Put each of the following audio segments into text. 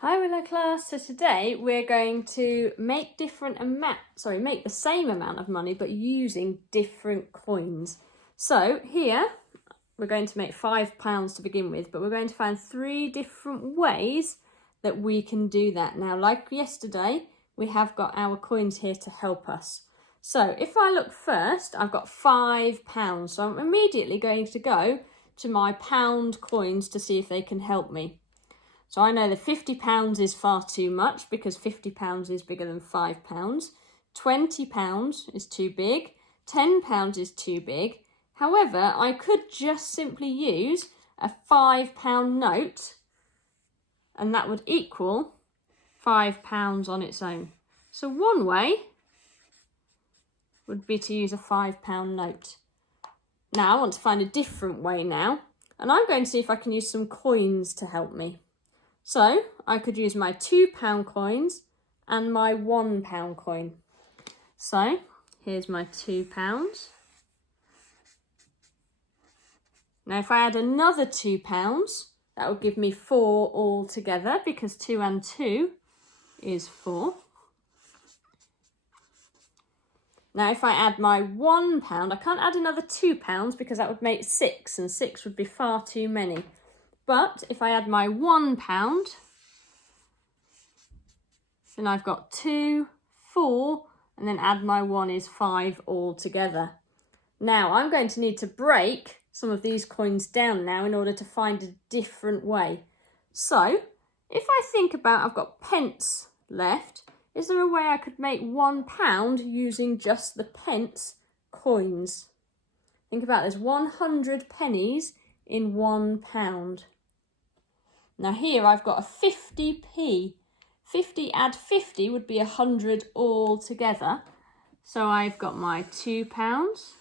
Hi Willow class. So today we're going to make make the same amount of money but using different coins. So here we're going to make £5 to begin with, but we're going to find 3 different ways that we can do that. Now, like yesterday, we have got our coins here to help us. So if I look first, I've got £5. So I'm immediately going to go to my pound coins to see if they can help me. So I know that £50 is far too much because £50 is bigger than £5. £20 is too big. £10 is too big. However, I could just simply use a £5 note and that would equal £5 on its own. So one way would be to use a £5 note. Now I want to find a different way now, and I'm going to see if I can use some coins to help me. So I could use my £2 coins and my £1 coin. So here's my £2. Now if I add another £2, that would give me 4 altogether because 2 and 2 is 4. Now if I add my £1, I can't add another £2 because that would make 6, and 6 would be far too many. But if I add my £1, then I've got 2, 4, and then add my 1 is 5 altogether. Now I'm going to need to break some of these coins down now in order to find a different way. So if I think about, I've got pence left, is there a way I could make £1 using just the pence coins? Think about this, 100 pennies in £1. Now here I've got a 50p. 50 add 50 would be 100 all together. So I've got my £2.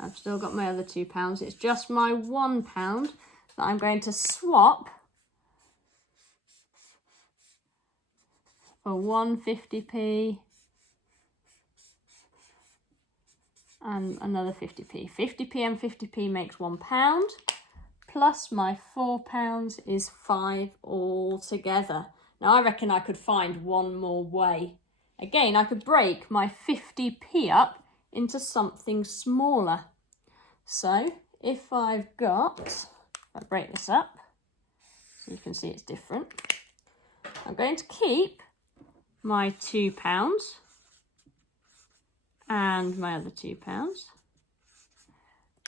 I've still got my other £2. It's just my £1 that I'm going to swap for one 50p and another 50p. 50p and 50p makes £1. Plus my £4 is 5 altogether. Now I reckon I could find one more way. Again, I could break my 50p up into something smaller. So if I break this up, so you can see it's different. I'm going to keep my £2 and my other £2.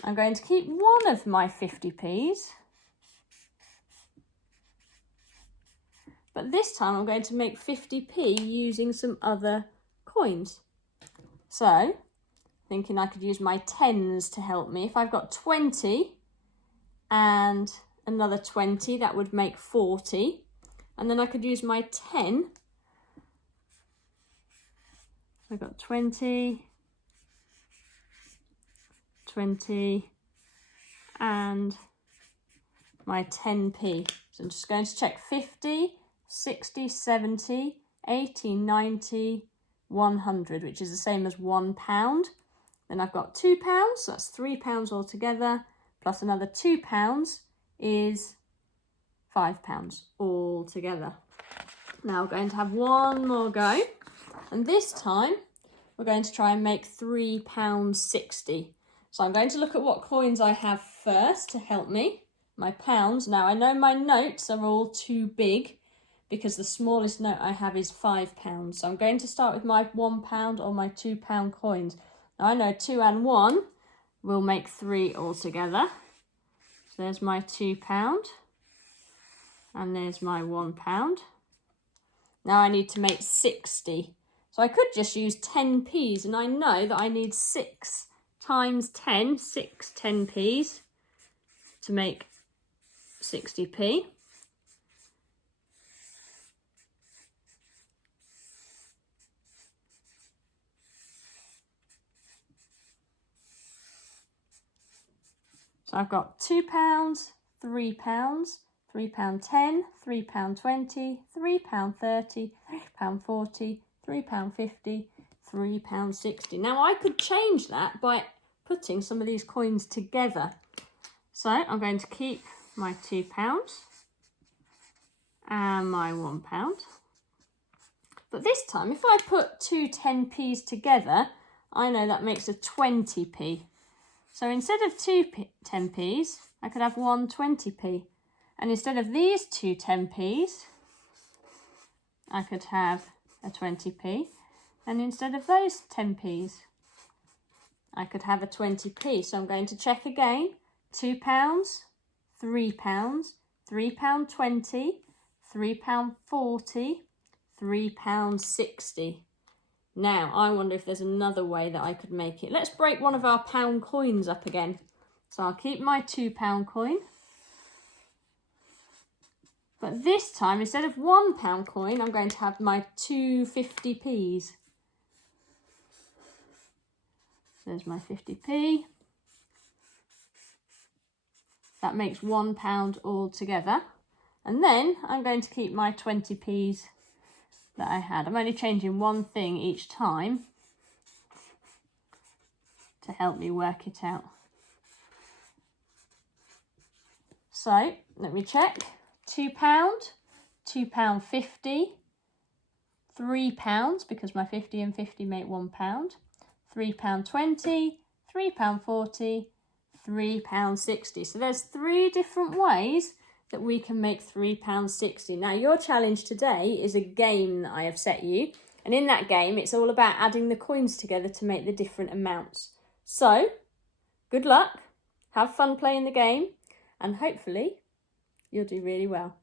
I'm going to keep one of my 50p's, but this time I'm going to make 50p using some other coins. So, thinking I could use my 10s to help me. If I've got 20 and another 20, that would make 40. And then I could use my 10. I've got 20, 20, and my 10p. So I'm just going to check 50, 60, 70, 80, 90, 100, which is the same as £1. Then I've got £2, so that's £3 altogether, plus another £2 is £5 altogether. Now we're going to have one more go, and this time we're going to try and make £3.60. So I'm going to look at what coins I have first to help me. My pounds. Now I know my notes are all too big because the smallest note I have is £5. So I'm going to start with my £1 or my £2 coins. Now I know 2 and 1 will make 3 altogether. So there's my £2 and there's my £1. Now I need to make 60. So I could just use 10p's, and I know that I need 6 times 10, 6 10p's to make 60p. So I've got £2, £3, £3.10, £3.20, £3.30, £3.40, £3.50, £3.60. Now I could change that by putting some of these coins together. So I'm going to keep my £2. and my £1. But this time, if I put two 10p's together, I know that makes a 20p. So instead of two 10p's, I could have one 20p. And instead of these two 10p's, I could have a 20p. And instead of those 10p's, I could have a 20p. So I'm going to check again. £2, £3, £3.20, £3.40, £3.60. Now, I wonder if there's another way that I could make it. Let's break one of our pound coins up again. So I'll keep my £2 coin. But this time, instead of £1 coin, I'm going to have my two 50p's. There's my 50p. That makes £1 all together. And then I'm going to keep my 20p's that I had. I'm only changing one thing each time to help me work it out. So let me check. £2, £2.50, £3 because my 50 and 50 make £1, £3.20, £3.40, £3.60. So there's 3 different ways that we can make £3.60. Now your challenge today is a game that I have set you, and in that game it's all about adding the coins together to make the different amounts. So good luck, have fun playing the game, and hopefully you'll do really well.